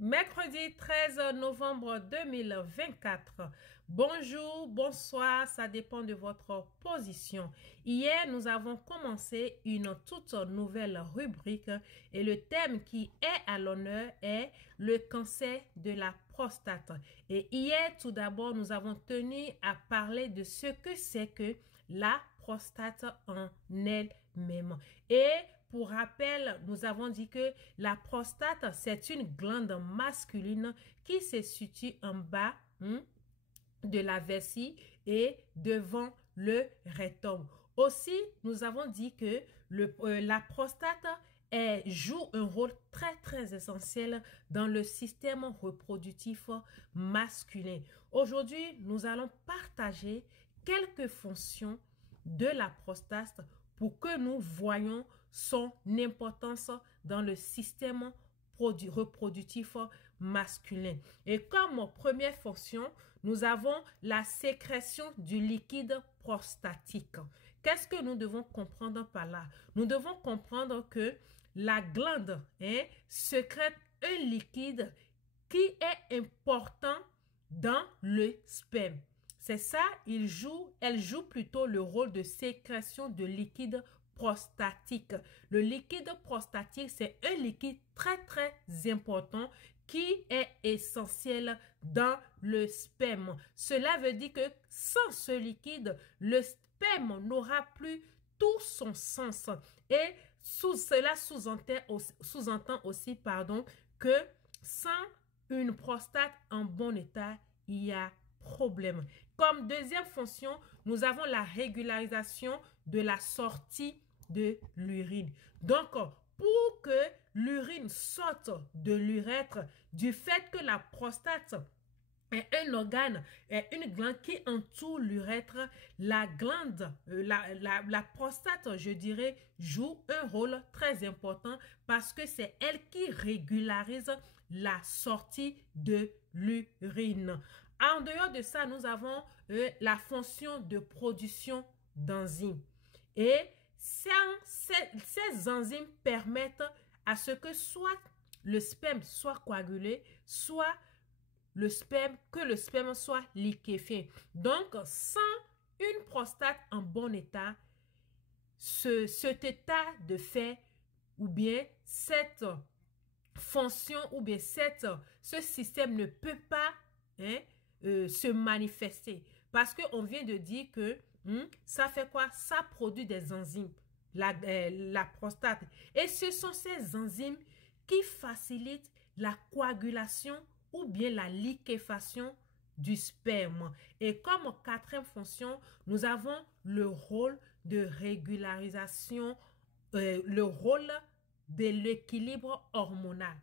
Mercredi 13 novembre 2024. Bonjour, bonsoir, ça dépend de votre position. Hier, nous avons commencé une toute nouvelle rubrique et le thème qui est à l'honneur est le cancer de la prostate. Et hier, tout d'abord, nous avons tenu à parler de ce que c'est que la prostate en elle-même. Et pour rappel, nous avons dit que la prostate, c'est une glande masculine qui se situe en bas de la vessie et devant le rectum. Aussi, nous avons dit que la prostate joue un rôle très essentiel dans le système reproductif masculin. Aujourd'hui, nous allons partager quelques fonctions de la prostate pour que nous voyions son importance dans le système reproductif masculin. Et comme première fonction, nous avons la sécrétion du liquide prostatique. Qu'est-ce que nous devons comprendre par là? Nous devons comprendre que la glande sécrète un liquide qui est important dans le sperme. C'est ça, elle joue plutôt le rôle de sécrétion de liquide prostatique. Le liquide prostatique, c'est un liquide très important qui est essentiel dans le sperme. Cela veut dire que sans ce liquide, le sperme n'aura plus tout son sens. Et cela sous-entend aussi que sans une prostate en bon état, il y a problème. Comme deuxième fonction, nous avons la régularisation de la sortie de l'urine. Donc, pour que l'urine sorte de l'urètre, du fait que la prostate est un organe, est une glande qui entoure l'urètre, la prostate, je dirais, joue un rôle très important parce que c'est elle qui régularise la sortie de l'urine. En dehors de ça, nous avons la fonction de production d'enzymes. Et ces enzymes permettent à ce que soit le sperme soit coagulé, soit le sperme soit liquéfié. Donc, sans une prostate en bon état, cet état de fait ou bien cette fonction ou bien ce système ne peut pas se manifester. Parce qu'on vient de dire que ça fait quoi? Ça produit des enzymes, la prostate. Et ce sont ces enzymes qui facilitent la coagulation ou bien la liquéfaction du sperme. Et comme quatrième fonction, nous avons le rôle de régularisation, le rôle de l'équilibre hormonal.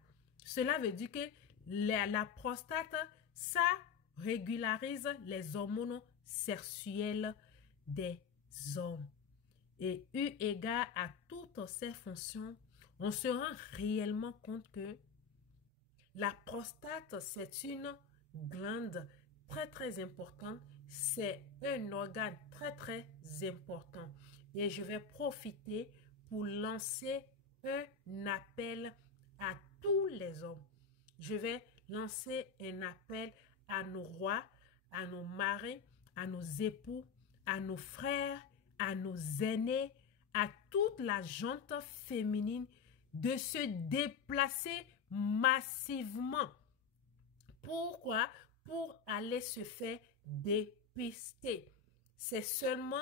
Cela veut dire que la prostate, ça régularise les hormones sexuelles des hommes. Et eu égard à toutes ces fonctions, on se rend réellement compte que la prostate, c'est une glande très importante. C'est un organe très important. Et je vais profiter pour lancer un appel à tous les hommes. Je vais lancer un appel à nos rois, à nos maris, à nos époux, à nos frères, à nos aînés, à toute la gente féminine de se déplacer massivement. Pourquoi? Pour aller se faire dépister. C'est seulement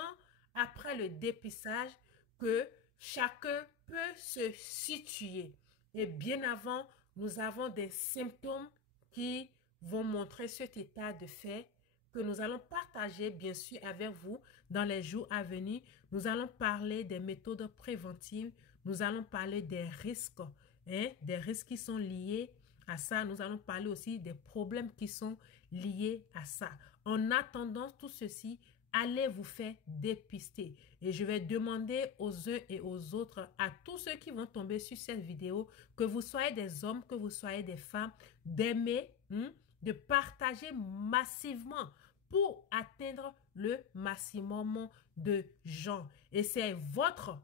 après le dépistage que chacun peut se situer. Et bien avant, nous avons des symptômes qui vont montrer cet état de fait que nous allons partager bien sûr avec vous dans les jours à venir. Nous allons parler des méthodes préventives, nous allons parler des risques, des risques qui sont liés à ça. Nous allons parler aussi des problèmes qui sont liés à ça. En attendant tout ceci, allez vous faire dépister. Et je vais demander aux uns et aux autres, à tous ceux qui vont tomber sur cette vidéo, que vous soyez des hommes, que vous soyez des femmes, d'aimer, de partager massivement pour atteindre le maximum de gens. Et c'est votre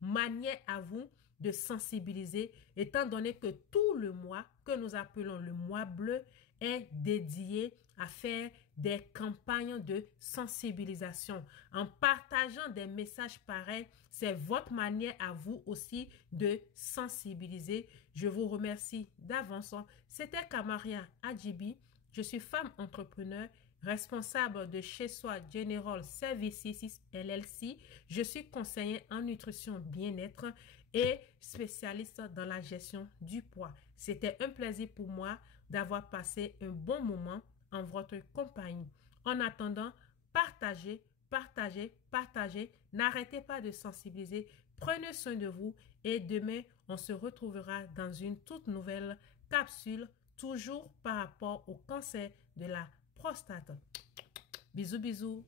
manière à vous de sensibiliser, étant donné que tout le mois que nous appelons le mois bleu est dédié à faire des campagnes de sensibilisation. En partageant des messages pareils, c'est votre manière à vous aussi de sensibiliser. Je vous remercie d'avance. C'était Kamaria Adjibi. Je suis femme entrepreneur, responsable de Chez Soi General Services LLC. Je suis conseillère en nutrition bien-être et spécialiste dans la gestion du poids. C'était un plaisir pour moi d'avoir passé un bon moment en votre compagnie. En attendant, partagez, partagez, partagez. N'arrêtez pas de sensibiliser. Prenez soin de vous et demain, on se retrouvera dans une toute nouvelle capsule, toujours par rapport au cancer de la prostate. Bisous, bisous.